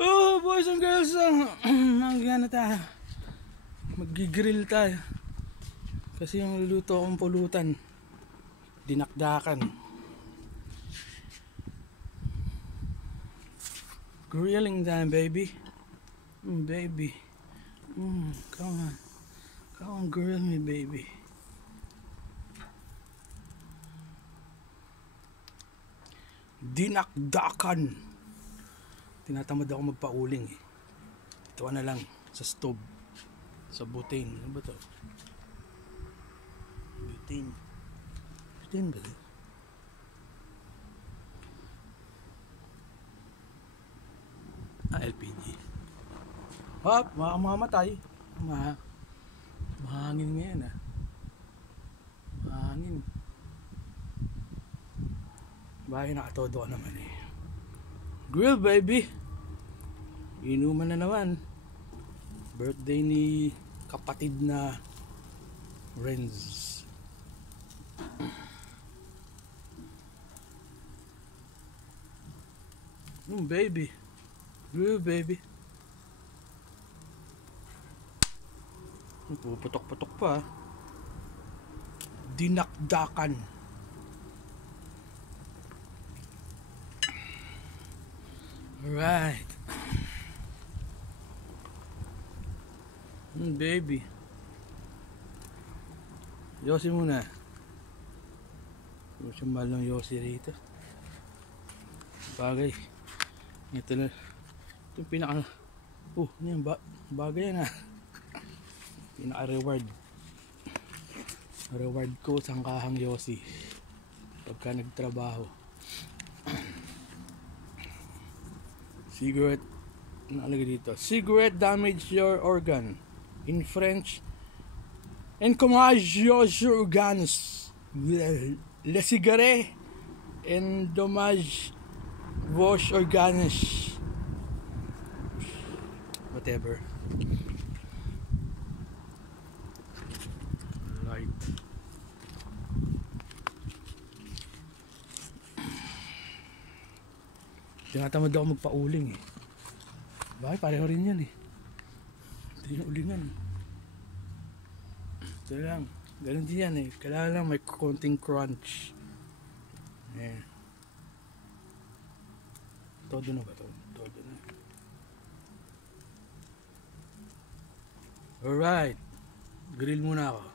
Oh, boys and girls, mag-ano tayo, mag-grill tayo. Kasi yung luluto akong pulutan, dinakdakan. Grilling time, baby. Baby. Come on, grill me, baby. Dinakdakan. Tinatamad ako magpauling eh. Ito na lang sa stove, sa butane. Ano ba to? Butane ba ito? LPG. Hop, mamamatay. Mahangin ngayon ah. Mahangin. Bahay nakatodo ka naman eh. Grill, baby. Inuman na naman. Birthday ni kapatid na Renz. Baby. Grill, baby. Puputok-putok pa. Dinakdakan. Alright. Baby. Yossi muna. Hindi siya mahal ng Yossi rito. Bagay. Ito na. Ito yung pinaka. Yan, bagay yan ah. Pinaka reward. Reward ko sa kahang Yossi. Pagka nagtrabaho. Cigarette. Nakalagay dito. Cigarette damage your organ. In French, endommage your organs. Le cigarette endommage vos organes. Whatever. Light. Tinatamad ako magpauling eh. Bakit pareho rin yan eh. Ito yung ulingan. Ito lang. Ganun din yan eh. Kailangan lang may konting crunch. Ayan. Todo na ba ito? Todo na. Alright. Grill muna ako.